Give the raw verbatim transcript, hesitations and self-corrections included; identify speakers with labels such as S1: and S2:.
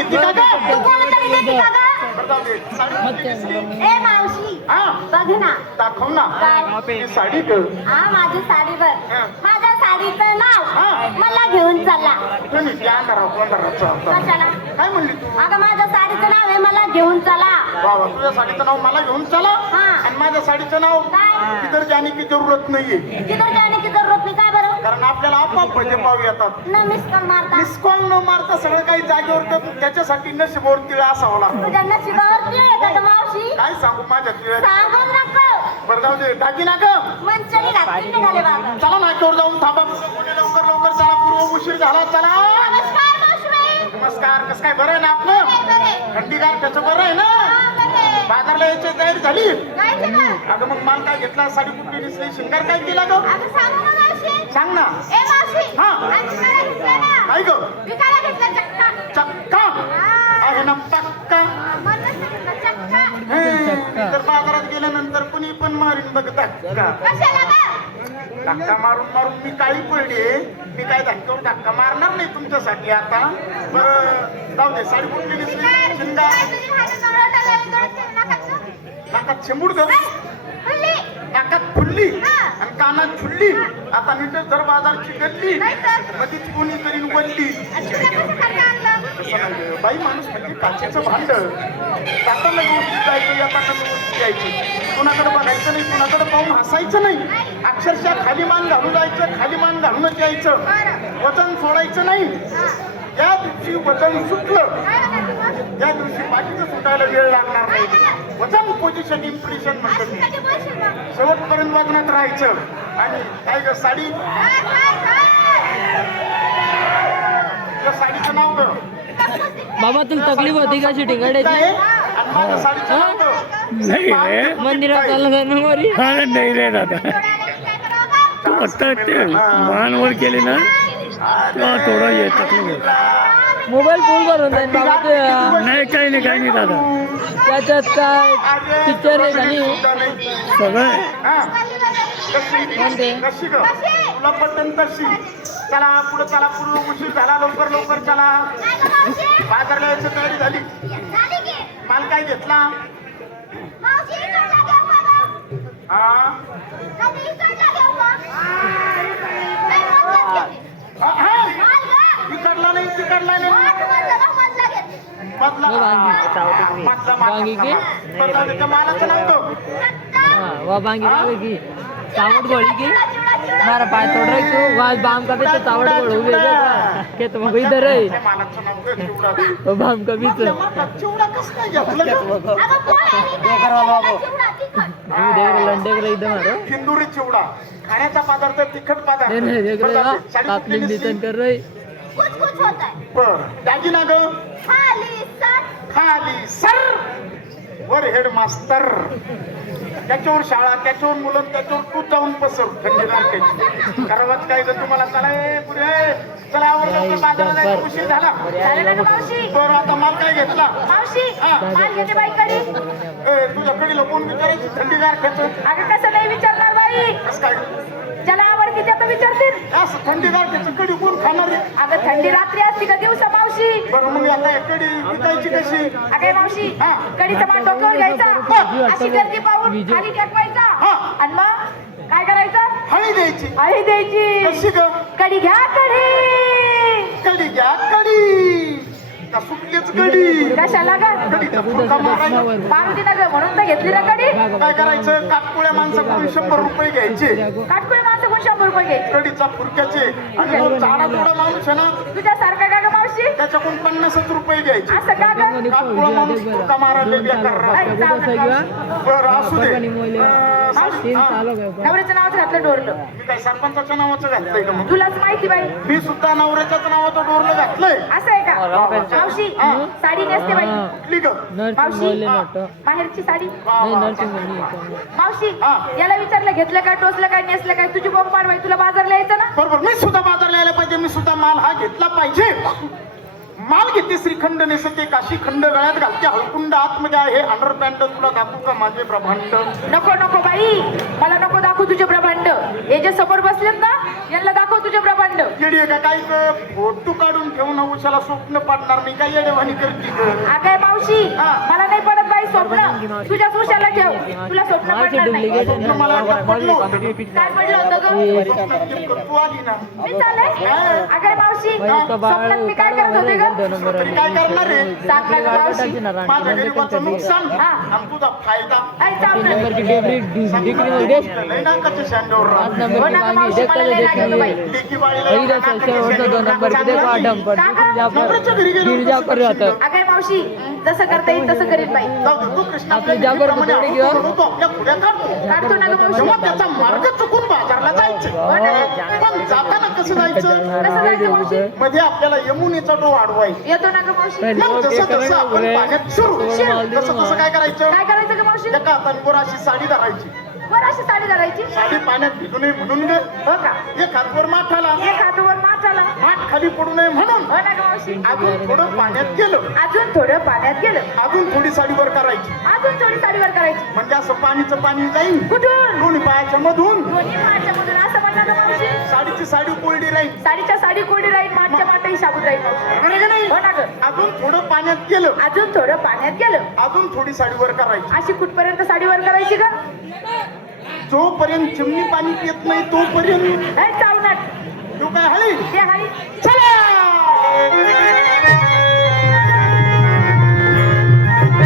S1: देते का ग?
S2: तू कोणातरी देते का ग?
S1: बरं जाऊ दे. साडी कुठली दिसली?
S2: ए मावशी
S1: हा
S2: बघ ना.
S1: दाखव ना.
S2: काय?
S1: ही साडी ग.
S2: हा माझी साडीवर
S1: हा.
S2: माझ्या साडीचं नाव
S1: हा.
S2: मला घेऊन चला.
S1: तुम्ही त्या करा कोणता
S2: कशाला?
S1: काय म्हणली तू?
S2: अगं माझ्या साडीचं नाव आहे मला घेऊन चला.
S1: बाबा तुझ्या साडीचं नाव मला घेऊन चला.
S2: हा.
S1: आणि माझ्या साडीचं नाव
S2: काय?
S1: तिथं जाणे की जरूरत नाहीये.
S2: तिथं जाणे की जरूरत नाही. काय बरं?
S1: कारण आपल्याला आपोआप भजे पाव येतात.
S2: न मिस कॉल मारता.
S1: मिसकॉल न मारता सगळं काही जागेवर तर त्याच्यासाठी नशिबोर तिळ असावं लागतं.
S2: तुझ्या नशिबावर ती आहे का ग मावशी?
S1: काय सांगू माझ्या तिळ.
S2: सांगू नको.
S1: बरं जाऊ दे. टाकी ना ग.
S2: मंचरी घातली निघाले बाबा.
S1: चला नाक्यावर जाऊन थांबा. कोणी लवकर लवकर चला. पूर्व उशीर झाला. चला.
S2: नमस्कार मावशी.
S1: नमस्कार. कसं काय बरं आहे ना आपलं?
S2: बरे.
S1: थंडीगार त्याचं बरं आहे ना?
S2: हा, बरे.
S1: बाजारला यायची तयारी झाली.
S2: काय केलं?
S1: अगं मग माल काय घेतला? साडी कुठली दिसली? शिंगार काय केला ग?
S2: अगं सांगू ना मावशी.
S1: सांग ना.
S2: ए मावशी.
S1: हा.
S2: आज विकायला घेतला ना.
S1: काय ग?
S2: विकायला घेतला चक्का.
S1: चक्का
S2: हा.
S1: आहे ना पक्का.
S2: म्हणूनच घेतला चक्का.
S1: हे, तर बाजारात गेल्यानंतर कुणी पण मारीन बघ धक्का.
S2: कशाला ग?
S1: धक्का मारून मारून मी काळी पडली. मी काय धक्क्यावर धक्का मारणार नाही तुमच्यासाठी आता. बरं जाऊ दे. साडी कुठली दिसली?
S2: काय
S1: शिंगार.
S2: तुझी हातात नवरा टाकला, डोळ्यात तेल नाकात ग?
S1: नाकात शेंबूड ग.
S2: फुल्ली.
S1: नाकात फुलली
S2: हा.
S1: आणि कानात झुलली. आता नीट जर बाजारची गल्ली
S2: नाही तर.
S1: मधीच कोणी तरी वल्ली.
S2: आणि तुला कसं करता आणलं?
S1: कसं नाही, बाई माणूस म्हणजे काचेचं भांड. जाताना व्यवस्थित जायचं, येताना व्यवस्थित यायचं. कुणाकडे बघायचं नाही, कुणाकडे पाहून हसायचं नाही. अक्षरशः खाली मान घालून जायचं, खाली मान घालूनच यायचं.
S2: बरं.
S1: वजन सोडायचं नाही.
S2: हा.
S1: ज्या दिवशी वजन सुटलं
S2: काय होणार तुला?
S1: त्या दिवशी बाकीचं सुटायला वेळ लागणार नाही. वजन पोझिशन इम्प्रेशन म्हणतो
S2: अशी
S1: मी.
S2: कधी बोलशील मग?
S1: शेवटपर्यंत वजनात राहायचं. आणि काय ग साडी?
S2: काय, काय, काय?
S1: त्या साडीचं नाव ग.
S3: बाबा तुला तकलीफ होती का शूटिंग काढायची?
S1: आणि माझ्या साडीचं नाव ग.
S4: नाही रे
S3: मंदिरात चालला जाणार मारी.
S4: हा नाही रे दादा
S2: काय करावं
S4: तू आता ते मानवर केली ना तेव्हा थोडं हे तकलीफ
S3: मोबाईल फुल भरून जाईल बाबा ते
S4: नाही काही नाही काही नाही दादा
S3: त्याच्यात काय पिक्चर आहे आणि
S4: सगळं
S1: हा. कशी
S3: कोणते?
S1: कशी ग तुला पटन तशी. चला पुढे चला. पूर्व उशीर झाला. लवकर लवकर चला.
S2: काय गं मावशी?
S1: बाजारला यायची तयारी झाली.
S2: झाली की?
S1: माल काय घेतला?
S2: मावशी, इकडला घेऊ का गं?
S1: हा
S2: कधी इकडला घेऊ का? नाही, मधलाच घेते.
S1: हा, हा.
S2: माल गं.
S1: इकडला नाही तिकडला नाही.
S2: माठ मधला गं, मधला घेते.
S1: मधला
S3: हो, वांगी.
S1: मधला माल.
S3: वांगी की?
S1: मधला त्याच्या मालाचं नाव ग.
S2: चक्का.
S3: हा वा बांगी लावे की चावट गोळी की
S2: चिवडा, चिवडा, चिवडा.
S3: मारा पाय तोड़ रही तू वाज बाम का भी तो चावट गोड़ हुए के तुम इधर है
S1: त्या मालाचं नाव ग चिवडा.
S3: वो बाम का भी तो
S1: मधला चिवडा कसं काय घेतलं ग?
S2: अगं, पोळ्या आणि काय? चिवडा, तिखट.
S3: तू देख लंडे कर इधर मारो
S1: किंदुरी चिवडा खाण्याचा पदार्थ तिखट पदार्थ.
S3: नहीं नहीं देख रहे हो
S1: साडी
S3: कापली
S1: कुठली
S3: डिटेन
S1: दिसली?
S3: कर रही
S2: कुछ कुछ होत आहे.
S1: बरं दागिना ग.
S2: खाली सर.
S1: खाली सर वर हेड मास्तर. त्याच्यावर शाळा, त्याच्यावर मुलं, त्याच्यावर तू जाऊन पसर. थंडीदार काही करावंच काय ग तुम्हाला. चला ए पुढे चला. आवडलं बाजाराला जायचं. उशीर झाला.
S2: झालं ना गं मावशी?
S1: बरं आता माल काय घेतला?
S2: मावशी,
S1: हा.
S2: माल घेते बाई कडी.
S1: ए तुझ्या कडीला कोण विचारायची? थंडीदार खेच.
S2: अगं कसं नाही विचारणार बाई?
S1: कसं काय
S2: ज्याला आवडते त्याचं विचारतील.
S1: असं थंडीदार खेच कडी कोण खाणार आहे?
S2: अगं थंडी रात्री असती का दिवसा मावशी?
S1: बरं मग आता हे कडी विकायची कशी?
S2: अगं मावशी,
S1: हा.
S2: कडीचा मान डोक्यावर घ्यायचा, अशी गर्दी पाहून खाली टेकवायचा
S1: हा.
S2: आणि मग काय करायचं?
S1: हळी द्यायची.
S2: हळी द्यायची.
S1: कशी ग?
S2: कडी घ्या कडी.
S1: कडी घ्या कडी. का सुटलीच कडी?
S2: कशाला ग?
S1: कडीचा फुलका मारायला.
S2: मारुती नगर म्हणून तर घेतली ना कडी.
S1: काय करायचं? काटकुळ्या माणसाकडून शंभर रुपये घ्यायचे.
S2: काटकुळे माणसं कोण शंभर रुपये घ्यायची.
S1: कडीचा फुरक्याचे. आणि जो चाडा थोडा माणूस आहे ना
S2: तुझ्यासारखा का ग मावशी?
S1: त्याच्याकडून पन्नासच रुपये घ्यायचे.
S2: असं का ग?
S1: काटकुळा माणूस फुरका मारायला बेकार राहतो. बरं असू दे. अं, साडी- हा.
S2: नवऱ्याचं नावच घातलं डोरलं.
S1: मी काय सरपंचाच्या नावाचं घातलंय का मग?
S2: तुलाच माहिती बाई.
S1: मी सुद्धा नवऱ्याच्याच नावाचं डोरलं घातलंय.
S2: असं आहे का? मावशी,
S1: हा.
S2: साडी नेसते बाई.
S1: कुठली ग?
S3: नर्सिंग
S2: मावशी,
S3: बोलले नट
S2: माहेरची साडी.
S1: वा,
S3: नाही
S1: वा,
S3: नर्सिंग
S1: वा.
S3: बोलली
S2: मावशी,
S1: हा.
S2: याला विचारलं घेतलं काय, टोचलं काय, नेसलं काय? तुझी बोंब पाड बाई. तुला बाजारला यायचं ना?
S1: बरोबर. मी सुद्धा बाजारला यायला पाहिजे. मी सुद्धा माल हा घेतला पाहिजे. माल घेते श्रीखंड नेसते काशी खंड गळ्यात घालते हळकुंड आतमध्ये आहे अंडरपॅन्ट. तुला दाखवू का माझे ब्रह्मांड?
S2: नको नको बाई, मला नको दाखवू तुझे ब्रह्मांड. हे जे समोर बसलेत ना
S5: यांना दाखव तुझे प्रबंध.
S1: येडी आहे का काही फोटो काढून ठेवून उशाला स्वप्न पडणार नाही काय येडेवाणी करते ग?
S5: अगं मावशी
S1: हा.
S5: मला नाही पडत बाई स्वप्न. तुझ्या उशाला ठेव, तुला स्वप्न
S3: मावशी
S5: पडणार नाही.
S3: डुप्लिकेट आहे
S1: मला
S3: ना.
S1: पडलं होतं.
S5: काय पडलं होतं ग?
S1: तू आली ना
S5: मी चालले. अगं मावशी
S3: तो बाळ
S5: स्वप्नात मी काय करत होते ग?
S3: दोन नंबर
S1: तरी काय करणार रे?
S5: सांग ना ग मावशी.
S1: माझ्या गरीबाचं नुकसान
S5: हा.
S1: आणि तुझा फायदा.
S5: ऐ चाल
S3: तीन
S5: ना.
S3: नंबर की डिग्री डिग्री मध्ये
S1: लय नाकाच्या शांडवर राहा.
S3: पाच नंबर
S5: हो
S3: की
S5: ना ग
S3: मागी
S5: मावशी, मला लय लागलं बाई.
S3: देखते
S1: लेकी बाळीला
S3: वही
S1: एवढा
S3: दस
S1: नाकाच्या
S3: शेवटचा दोन
S1: शांडवर
S3: नंबर की देखो
S1: चांगला
S3: आडम पर
S5: काका,
S1: नवऱ्याच्या घरी गेलो
S3: गिरजा
S1: कसं
S3: पर जातं.
S5: अगं मावशी जसं करता येईल तसं करीत बाई.
S1: जाऊ दे, तू कृष्ण
S3: आपली
S1: आपल्या
S3: जागर
S1: नेहमीप्रमाणे
S3: थोडी
S1: आहोत,
S3: घेऊ.
S1: म्हणून तो आपल्या पुढ्या काढतो.
S5: काढतो ना ग मावशी.
S1: तेव्हा त्याचा मार्ग चुकून बाजारला जायचं
S5: हो ना.
S1: पण जाताना कसं जायचं
S5: कसं जायचं मावशी?
S1: मध्ये आपल्याला यमुनेचा डो वाढवायचा
S5: येतो ना ग मावशी.
S1: मग जसं जसं आपण पाण्यात शिरू तसं तसं काय करायचं
S5: काय करायचं ग मावशी?
S1: एका हाताने वर अशी साडी धरायची
S5: वर अशी साडी घालायची.
S1: साडी पाण्यात भिजू नये म्हणून गे
S5: हो का?
S1: एक हातवर माठाला
S5: एक हातावर माठाला.
S1: माठ खाली पडू नये म्हणून
S5: हो ना ग मावशी.
S1: अजून थोडं पाण्यात गेलं
S5: अजून थोडं पाण्यात गेलं.
S1: अजून थोडी साडी वर करायची
S5: अजून थोडी साडीवर करायची.
S1: म्हणजे असं पाणीचं पाणी जाईल
S5: कुठून?
S1: दोन्ही पायाच्या मधून
S5: दोन्ही माठच्या मधून असं म्हणलं ना मावशी.
S1: साडीची साडी कोरडी राहील
S5: साडीच्या साडी कोडी राहील, माठच्या माठही शाबूत राहील मावशी.
S1: बरं का नाही
S5: हो ना ग.
S1: अजून थोडं पाण्यात गेलं
S5: अजून थोडं पाण्यात गेलं.
S1: अजून थोडी साडी वर करायची
S5: अशी कुठपर्यंत साडीवर करायची का?
S1: जोपर्यंत चिमणी पाणी पित नाही तोपर्यंत
S5: नाही चावणार.
S1: तू काय हळी
S5: ते हाई.
S1: चला